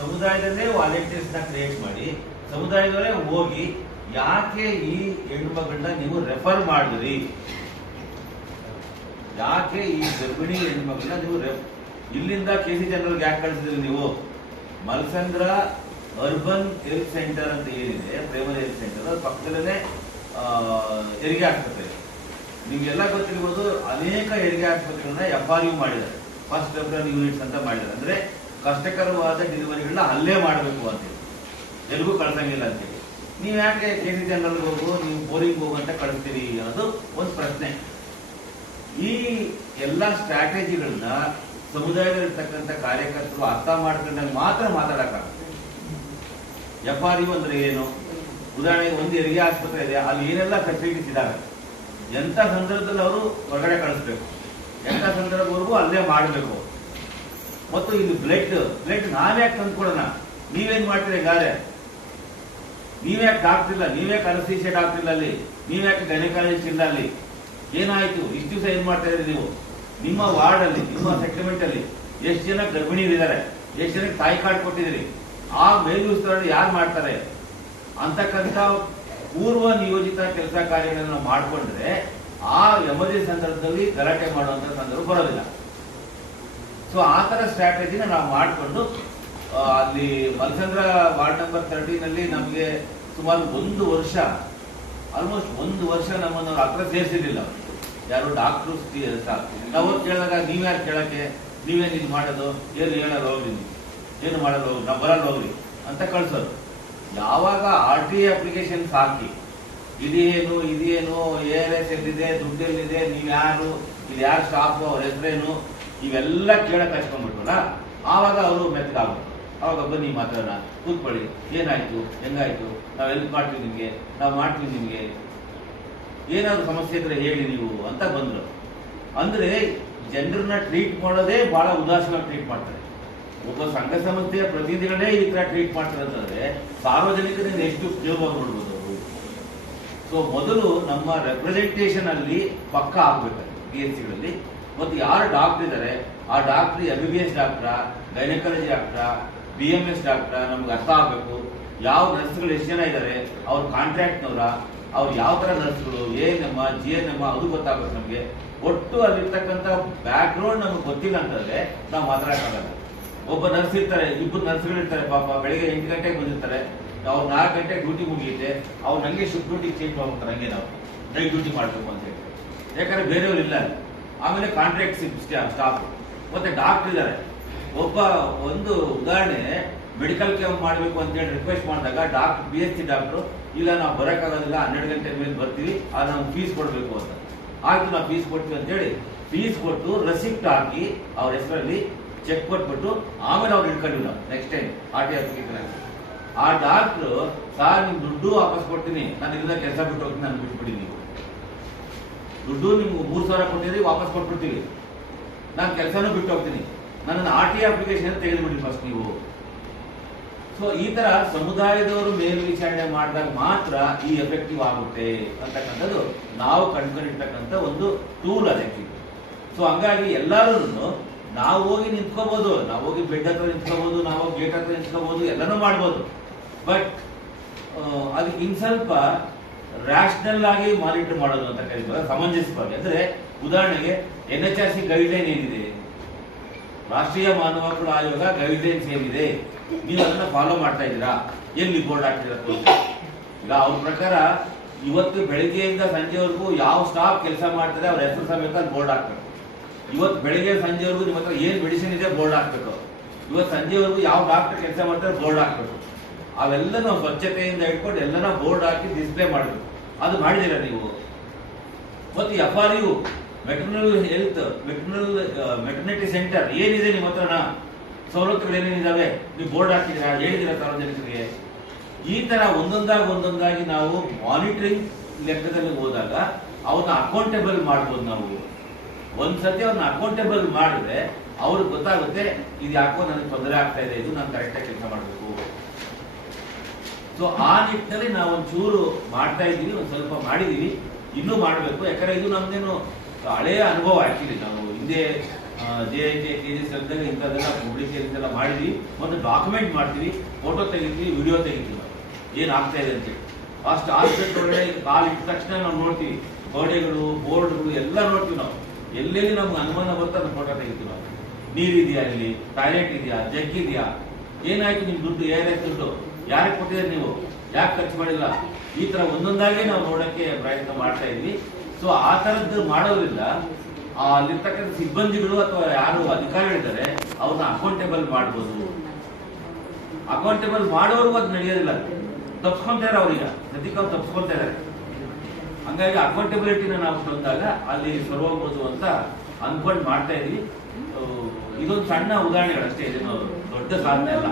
ಸಮುದಾಯದಲ್ಲೇ volunteers ನ create ಮಾಡಿ ಸಮುದಾಯದಲ್ಲೇ ಹೋಗಿ ಯಾಕೆ ಈ ಹೆಣ್ಮಗಳನ್ನ ನೀವು ರೆಫರ್ ಮಾಡಿದ್ರಿ, ಯಾಕೆ ಈ ಗರ್ಭಿಣಿ ಹೆಣ್ಮಗಳನ್ನ ನೀವು ಇಲ್ಲಿಂದ KC ಜನರಲ್ಗೆ ಯಾಕೆ ಕಳಿಸಿದ್ರಿ ನೀವು? ಮಲ್ಸಂದ್ರ ಅರ್ಬನ್ ಹೆಲ್ತ್ ಸೆಂಟರ್ ಅಂತ ಏನಿದೆ, ಪ್ರೈಮರಿ ಹೆಲ್ತ್ ಸೆಂಟರ್, ಅದ್ರ ಪಕ್ಕದಲ್ಲೇ ಹೆರಿಗೆ ಆಸ್ಪತ್ರೆ. ನಿಮ್ಗೆಲ್ಲ ಗೊತ್ತಿರ್ಬೋದು, ಅನೇಕ ಹೆರಿಗೆ ಆಸ್ಪತ್ರೆಗಳನ್ನ FRU ಮಾಡಿದ್ದಾರೆ, ಫಸ್ಟ್ ರೆಫರಲ್ ಯೂನಿಟ್ಸ್ ಅಂತ ಮಾಡಿದ್ದಾರೆ. ಅಂದ್ರೆ ಕಷ್ಟಕರವಾದ ಡೆಲಿವರಿಗಳನ್ನ ಅಲ್ಲೇ ಮಾಡಬೇಕು ಅಂತೇಳಿ, ಎಲ್ಗೂ ಕಳ್ಸಂಗಿಲ್ಲ ಅಂತೇಳಿ. ನೀವ್ ಯಾಕೆ KC ಜನರಲ್ ಹೋಗು, ನೀವು ಬೋರಿಂಗ್ ಹೋಗು ಅಂತ ಕಳಿಸ್ತೀರಿ ಅನ್ನೋದು ಒಂದು ಪ್ರಶ್ನೆ. ಈ ಎಲ್ಲ ಸ್ಟ್ರಾಟಜಿಗಳನ್ನ ಸಮುದಾಯದಲ್ಲಿರ್ತಕ್ಕಂಥ ಕಾರ್ಯಕರ್ತರು ಅರ್ಥ ಮಾಡ್ಕೊಂಡಾಗ ಮಾತ್ರ ಮಾತಾಡಕ್ಕಾಗುತ್ತೆ. FRU ಅಂದ್ರೆ ಏನು? ಉದಾಹರಣೆಗೆ ಒಂದು ಹೆರಿಗೆ ಆಸ್ಪತ್ರೆ ಇದೆ, ಅಲ್ಲಿ ಏನೆಲ್ಲ ಫೆಸಿಲಿಟೀಸ್ ಇದಾವೆ, ಎಂತ ಸಂದರ್ಭದಲ್ಲಿ ಅವರು ಹೊರಗಡೆ ಕಳಿಸ್ಬೇಕು, ಎಂತ ಸಂದರ್ಭವರೆಗೂ ಅಲ್ಲೇ ಮಾಡಬೇಕು. ಮತ್ತು ಇಲ್ಲಿ ಬ್ಲಡ್ ನಾವ್ಯಾಕೆ ತಂದ್ಕೊಡೋಣ? ನೀವೇನ್ ಮಾಡ್ತೀರಿ? ಹಿಂಗಾದ್ರೆ ನೀವ್ಯಾಕೆ ಡಾಕ್ಟರ್ ಇಲ್ಲ, ನೀವ್ಯಾಕೆ ಅನಸ್ತೇಷಿಯಾ ಡಾಕ್ಟರ್ ಇಲ್ಲ ಅಲ್ಲಿ, ನೀವ್ಯಾಕೆ ಗೈನಕಾಲಜಿಸ್ಟ್ ಇಲ್ಲ ಅಲ್ಲಿ? ಏನಾಯ್ತು? ಇಷ್ಟು ದಿವಸ ಏನ್ ಮಾಡ್ತಾ ಇದ್ರಿ ನೀವು? ನಿಮ್ಮ ವಾರ್ಡ್ ಅಲ್ಲಿ, ನಿಮ್ಮ ಸೆಟಲ್ಮೆಂಟ್ ಅಲ್ಲಿ ಎಷ್ಟು ಜನ ಗರ್ಭಿಣಿಯರಿದ್ದಾರೆ, ಎಷ್ಟು ಜನಕ್ಕೆ ತಾಯಿ ಕಾರ್ಡ್ ಕೊಟ್ಟಿದ್ದೀರಿ, ಆ ಮೇಲ್ವಿಸ್ತರಣೆ ಯಾರು ಮಾಡ್ತಾರೆ ಅಂತಕ್ಕಂಥ ಪೂರ್ವ ನಿಯೋಜಿತ ಕೆಲಸ ಕಾರ್ಯಗಳನ್ನು ಮಾಡಿಕೊಂಡ್ರೆ ಆ ಎಮರ್ಜೆನ್ಸಿ ಸಂದರ್ಭದಲ್ಲಿ ಗಲಾಟೆ ಮಾಡುವಂತ ಸಂದರ್ಭ ಬರೋದಿಲ್ಲ. ಸೊ ಆ ತರ ಸ್ಟ್ರಾಟಜಿನ ನಾವು ಮಾಡಿಕೊಂಡು ಅಲ್ಲಿ ಮಲ್ಸಂದ್ರ ವಾರ್ಡ್ ನಂಬರ್ 13 ನಲ್ಲಿ ನಮಗೆ ಸುಮಾರು ಆಲ್ಮೋಸ್ಟ್ ಒಂದು ವರ್ಷ ನಮ್ಮನ್ನು ಹತ್ರ ಸೇರಿಸಿರ್ಲಿಲ್ಲ ಯಾರು ಡಾಕ್ಟರ್ ಸ್ಟಾಫ್. ನಾವು ಕೇಳಿದಾಗ ನೀವ್ಯಾರು ಕೇಳಕ್ಕೆ, ನೀವೇನು ಇದು ಮಾಡೋದು, ಏನು ಹೇಳಲ್ಲ ಹೋಗ್ರಿ, ನೀವು ಏನು ಮಾಡಲ್ಲ ಹೋಗ್ರಿ, ನಾವು ಬರಲ್ಲ ಹೋಗ್ರಿ ಅಂತ ಕಳ್ಸೋದು. ಯಾವಾಗ RTA ಅಪ್ಲಿಕೇಶನ್ಸ್ ಹಾಕಿ ಇದೇನು ALS ಎಲ್ಲಿದೆ, ದುಡ್ಡು ಎಲ್ಲಿದೆ, ನೀವ್ಯಾರು, ಇದು ಯಾರು ಸ್ಟಾಫ್, ಅವ್ರ ಹೆಸರೇನು, ಇವೆಲ್ಲ ಕೇಳಕ್ ಹಚ್ಕೊಂಡ್ಬಿಟ್ವಲ್ಲ, ಆವಾಗ ಅವರು ಮೆತ್ತಗಾಗ್ಬೇಕು. ಅವಾಗ ಬನ್ನಿ ಮಾತಾಡೋಣ, ಕೂತ್ಕೊಳ್ಳಿ, ಏನಾಯ್ತು, ಹೆಂಗಾಯ್ತು, ನಾವು ಹೆಲ್ಪ್ ಮಾಡ್ತೀವಿ ನಿಮ್ಗೆ, ನಾವು ಮಾಡ್ತೀವಿ ನಿಮ್ಗೆ, ಏನಾದ್ರು ಸಮಸ್ಯೆ ಇದ್ರೆ ಹೇಳಿ ನೀವು ಅಂತ ಬಂದ್ರು. ಅಂದ್ರೆ ಜನರನ್ನ ಟ್ರೀಟ್ ಮಾಡೋದೇ ಬಹಳ ಉದಾಸೀನ ಟ್ರೀಟ್ ಮಾಡ್ತಾರೆ. ಒಬ್ಬ ಸಂಘ ಸಂಸ್ಥೆಯ ಪ್ರತಿನಿಧಿಗಳೇ ಈ ತರ ಟ್ರೀಟ್ ಮಾಡ್ತಾರೆ ಅಂತಂದ್ರೆ ಸಾರ್ವಜನಿಕರಿಂದ ಎಷ್ಟು ಉಪಯೋಗವಾಗಿ ನೋಡ್ಬೋದು ಅವರು. ಸೊ ಮೊದಲು ನಮ್ಮ ರೆಪ್ರೆಸೆಂಟೇಷನ್ ಅಲ್ಲಿ ಪಕ್ಕ ಆಗ್ಬೇಕಾದ್ರೆ PHCಗಳಲ್ಲಿ, ಮತ್ತು ಯಾರು ಡಾಕ್ಟರ್ ಇದ್ದಾರೆ ಆ ಡಾಕ್ಟರ್ MBBS ಡಾಕ್ಟರ, ಗೈನಕಾಲಜಿ ಡಾಕ್ಟರ, BMS ಡಾಕ್ಟರ ನಮ್ಗೆ ಅರ್ಥ ಆಗ್ಬೇಕು. ಯಾವ ನರ್ಸ್ಗಳು ಎಷ್ಟು ಜನ ಇದ್ದಾರೆ, ಅವ್ರ ಕಾಂಟ್ರಾಕ್ಟ್ನವರ, ಅವ್ರು ಯಾವ ತರ ನರ್ಸ್ಗಳು, ANM, GNM, ಅದು ಗೊತ್ತಾಗುತ್ತೆ ನಮ್ಗೆ. ಒಟ್ಟು ಅಲ್ಲಿರ್ತಕ್ಕಂಥ ಬ್ಯಾಕ್ ಗ್ರೌಂಡ್ ನಮ್ಗೆ ಗೊತ್ತಿಲ್ಲ ಅಂತಂದ್ರೆ ನಾವು ಮಾತಾಡಕ್ಕಾಗಲ್ಲ. ಒಬ್ಬ ನರ್ಸ್ ಇರ್ತಾರೆ, ಇಬ್ಬರು ನರ್ಸ್ಗಳು ಇರ್ತಾರೆ, ಪಾಪ ಬೆಳಿಗ್ಗೆ 8 ಗಂಟೆಗೆ ಬಂದಿರ್ತಾರೆ, ಅವ್ರು 4 ಗಂಟೆಗೆ ಡ್ಯೂಟಿ ಮುಗಿಯುತ್ತೆ, ಅವ್ರು ನಂಗೆ ಶಿಫ್ಟ್ ಡ್ಯೂಟಿ ಚೇಂಜ್ ಮಾಡ್ಬಿಡ್ತಾರೆ, ಹಂಗೆ ನಾವು ನೈಟ್ ಡ್ಯೂಟಿ ಮಾಡ್ಬೇಕು ಅಂತ ಹೇಳಿ, ಯಾಕಂದ್ರೆ ಬೇರೆಯವ್ರು ಇಲ್ಲ. ಆಮೇಲೆ ಕಾಂಟ್ರಾಕ್ಟ್ ಸ್ಟಾಫ್ ಮತ್ತೆ ಡಾಕ್ಟರ್ ಇದ್ದಾರೆ. ಒಂದು ಉದಾಹರಣೆ, ಮೆಡಿಕಲ್ ಕ್ಯಾಂಪ್ ಮಾಡಬೇಕು ಅಂತ ಹೇಳಿ ರಿಕ್ವೆಸ್ಟ್ ಮಾಡಿದಾಗ ಡಾಕ್ಟರ್ BSc ಡಾಕ್ಟರ್ ಇಲ್ಲ ನಾವು ಬರೋಕ್ಕಾಗೋದಿಲ್ಲ, 12 ಗಂಟೆ ಮೇಲೆ ಬರ್ತೀವಿ, ಆದ್ರೆ ನಾವು ಫೀಸ್ ಕೊಡಬೇಕು ಅಂತ. ಆಯ್ತು, ನಾವು ಫೀಸ್ ಕೊಡ್ತೀವಿ ಅಂತೇಳಿ ಫೀಸ್ ಕೊಟ್ಟು ರಸಿಪ್ಟ್ ಹಾಕಿ ಅವ್ರ ಹೆಸರಲ್ಲಿ ಚೆಕ್ ಕೊಟ್ಬಿಟ್ಟು ಆಮೇಲೆ ಅವ್ರು ಇಟ್ಕೊಂಡಿವಿ ನಾವು ನೆಕ್ಸ್ಟ್ ಟೈಮ್ RTA ಅಪ್ಲಿಕೇಶನ್ ಆಗಿ. ಆ ಡಾಕ್ಟ್ರು ಸಾರ್ ನಿಮ್ ದುಡ್ಡು ವಾಪಸ್ ಕೊಡ್ತೀನಿ, ನಾನು ಇದನ್ನ ಕೆಲಸ ಬಿಟ್ಟು ಹೋಗ್ತೀನಿ, ನಾನು ಬಿಟ್ಬಿಡಿ, ನೀವು ದುಡ್ಡು ನಿಮ್ಗೆ 3,000 ಕೊಟ್ಟಿದ್ರಿ, ವಾಪಸ್ ಕೊಟ್ಬಿಡ್ತೀವಿ, ನಾನು ಕೆಲಸನೂ ಬಿಟ್ಟು ಹೋಗ್ತೀನಿ, ನನ್ನ RTA ಅಪ್ಲಿಕೇಶನ್ ತೆಗೆದುಬಿಡಿ ಫಸ್ಟ್ ನೀವು. ಸೊ ಈ ತರ ಸಮುದಾಯದವರು ಮೇಲ್ವಿಚಾರಣೆ ಮಾಡಿದಾಗ ಮಾತ್ರ ಈ ಎಫೆಕ್ಟಿವ್ ಆಗುತ್ತೆ ಅಂತಕ್ಕಂಥದ್ದು ನಾವು ಕಂಡುಕೊಂಡಿರ್ತಕ್ಕಂಥ ಒಂದು ಟೂಲ್ ಅದಕ್ಕೆ. ಸೊ ಹಂಗಾಗಿ ಎಲ್ಲರೂ ನಾವು ಹೋಗಿ ನಿಂತ್ಕೋಬಹುದು, ನಾವು ಹೋಗಿ ಬೆಡ್ ಹತ್ರ ನಿಂತ್ಕೋಬಹುದು, ನಾವು ಗೇಟ್ ಹತ್ರ ನಿಂತ್ಕೋಬಹುದು, ಎಲ್ಲನೂ ಮಾಡ್ಬೋದು. ಬಟ್ ಅದಕ್ಕೆ ಇನ್ ಸ್ವಲ್ಪ ರ್ಯಾಷನಲ್ ಆಗಿ ಮಾನಿಟರ್ ಮಾಡೋದು ಅಂತ ಕರೀತಾರೆ, ಸಮಂಜಸವಾಗಿ. ಅಂದ್ರೆ ಉದಾಹರಣೆಗೆ NHRC ಗೈಡ್ಲೈನ್ ಏನಿದೆ, ರಾಷ್ಟ್ರೀಯ ಮಾನವ ಹಕ್ಕುಗಳ ಆಯೋಗ ಗೈಡ್ಲೈನ್ಸ್ ಏನಿದೆ, ನೀವು ಅದನ್ನ ಫಾಲೋ ಮಾಡ್ತಾ ಇದ್ದೀರಾ, ಎಲ್ಲಿ ಬೋರ್ಡ್ ಹಾಕ್ತಿರತ್ತೆ? ಈಗ ಅವ್ರ ಪ್ರಕಾರ ಇವತ್ತು ಬೆಳಗ್ಗೆಯಿಂದ ಸಂಜೆವರೆಗೂ ಯಾವ ಸ್ಟಾಫ್ ಕೆಲಸ ಮಾಡ್ತಾರೆ ಅವ್ರ ಹೆಸರು ಸಮೇತ ಬೋರ್ಡ್ ಹಾಕ್ಬೇಕು. ಇವತ್ತು ಬೆಳಿಗ್ಗೆ ಸಂಜೆವರೆಗೂ ನಿಮ್ಮ ಹತ್ರ ಏನ್ ಮೆಡಿಸಿನ್ ಇದೆ ಬೋರ್ಡ್ ಹಾಕ್ಬೇಕು. ಇವತ್ತು ಸಂಜೆವರೆಗೂ ಯಾವ ಡಾಕ್ಟರ್ ಕೆಲಸ ಮಾಡ್ತಾರೆ ಬೋರ್ಡ್ ಹಾಕ್ಬೇಕು. ಅವೆಲ್ಲ ನಾವು ಸ್ವಚ್ಛತೆಯಿಂದ ಇಟ್ಕೊಂಡು ಎಲ್ಲನ ಬೋರ್ಡ್ ಹಾಕಿ ಡಿಸ್ಪ್ಲೇ ಮಾಡಬೇಕು. ಅದು ಮಾಡಿದಿರ ನೀವು. ಮತ್ತು FRU veterinary health veterinary centre ಏನಿದೆ ನಿಮ್ಮ ಹತ್ರನ ಸವಲತ್ತುಗಳು ಏನೇನಿದಾವೆ ನೀವು ಬೋರ್ಡ್ ಹಾಕಿದ್ದೀರಾ, ಹೇಳಿದಿರ ಸಾರ್ವಜನಿಕರಿಗೆ. ಈ ತರ ಒಂದೊಂದಾಗಿ ನಾವು ಮಾನಿಟರಿಂಗ್ ಲೆಕ್ಕದಲ್ಲಿ ಹೋದಾಗ ಅವ್ರನ್ನ ಅಕೌಂಟೇಬಲ್ ಮಾಡ್ಬೋದು. ನಾವು ಒಂದ್ಸತಿ ಅವ್ರನ್ನ ಅಕೌಂಟೇಬಲ್ ಮಾಡಿದ್ರೆ ಅವ್ರಿಗೆ ಗೊತ್ತಾಗುತ್ತೆ, ಇದು ಯಾಕೋ ನನಗೆ ತೊಂದರೆ ಆಗ್ತಾ ಇದೆ, ಇದು ನಾನು ಕರೆಕ್ಟಾಗಿ ಕೆಲಸ ಮಾಡಬೇಕು. ಸೊ ಆ ನಿಟ್ಟಿನಲ್ಲಿ ನಾವು ಒಂಚೂರು ಮಾಡ್ತಾ ಇದ್ದೀವಿ, ಒಂದ್ ಸ್ವಲ್ಪ ಮಾಡಿದೀವಿ, ಇನ್ನೂ ಮಾಡಬೇಕು. ಯಾಕಂದ್ರೆ ಇದು ನಮ್ದೇನು ಹಳೆಯ ಅನುಭವ. ಆಕ್ಚುಲಿ ನಾವು ಹಿಂದೆ JIK KGS ಅಲ್ಲಿ ಇಂಥದ್ದೆಲ್ಲ ಪಬ್ಲಿಕೇಶನ್ ಎಲ್ಲ ಮಾಡಿದ್ವಿ, ಒಂದು ಡಾಕ್ಯುಮೆಂಟ್ ಮಾಡ್ತೀವಿ, ಫೋಟೋ ತೆಗಿತೀವಿ, ವಿಡಿಯೋ ತೆಗಿತೀವಿ ನಾವು ಏನ್ ಆಗ್ತಾ ಇದೆ ಅಂತೇಳಿ. ಅಷ್ಟು ಆಸ್ಪೆಕ್ಟ್ ಒಳಗಡೆ ಕಾಲ್ ಇಟ್ಟ ತಕ್ಷಣ ನಾವು ನೋಡ್ತೀವಿ, ಗೋಡೆಗಳು ಬೋರ್ಡ್ಗಳು ಎಲ್ಲ ನೋಡ್ತೀವಿ ನಾವು. ಎಲ್ಲೆಲ್ಲಿ ನಮ್ಗೆ ಅನುಮಾನ ಬರುತ್ತೆ ಅದನ್ನ ಫೋಟೋ ತೆಗಿತೀವಿ ನಾವು. ನೀರಿದೆಯಾ, ಇಲ್ಲಿ ಟಾಯ್ಲೆಟ್ ಇದೆಯಾ, ಜಗ್ ಇದೆಯಾ, ಏನಾಯ್ತು ನಿಮ್ ದುಡ್ಡು, ಏನಾಯ್ತು ದುಡ್ಡು, ಯಾರಿಗೆ ಕೊಟ್ಟಿದ್ದೀರಿ ನೀವು, ಯಾಕೆ ಖರ್ಚು ಮಾಡಿಲ್ಲ, ಈ ತರ ಒಂದೊಂದಾಗಿ ನಾವು ನೋಡಕ್ಕೆ ಪ್ರಯತ್ನ ಮಾಡ್ತಾ ಇದ್ವಿ. ಸೊ ಆ ತರದ್ದು ಮಾಡೋದ್ರಿಂದ ಅಲ್ಲಿರ್ತಕ್ಕಂಥ ಸಿಬ್ಬಂದಿಗಳು ಅಥವಾ ಯಾರು ಅಧಿಕಾರಿಗಳಿದ್ದಾರೆ ಅವ್ರನ್ನ ಅಕೌಂಟೇಬಲ್ ಮಾಡ್ಬೋದು. ಅಕೌಂಟೇಬಲ್ ಮಾಡೋರ್ಗು ಅದು ನಡೆಯೋದಿಲ್ಲ, ತಪ್ಸ್ಕೊಂತಾರೆ ಅವ್ರೀಗ ಪ್ರತಿಕ ತಪ್ಸ್ಕೊಳ್ತಾ ಇದ್ದಾರೆ. ಹಂಗಾಗಿ ಅಕೌಂಟಬಿಲಿಟಿನ ನಾವು ತಂದಾಗ ಅಲ್ಲಿ ಸರ್ವಬಹುದು ಅಂತ ಅನ್ಕೊಂಡು ಮಾಡ್ತಾ ಇದ್ವಿ. ಇದೊಂದು ಸಣ್ಣ ಉದಾಹರಣೆಗಳಷ್ಟೇ, ಇದನ್ನು ದೊಡ್ಡ ಸಾಧನೆ ಅಲ್ಲ.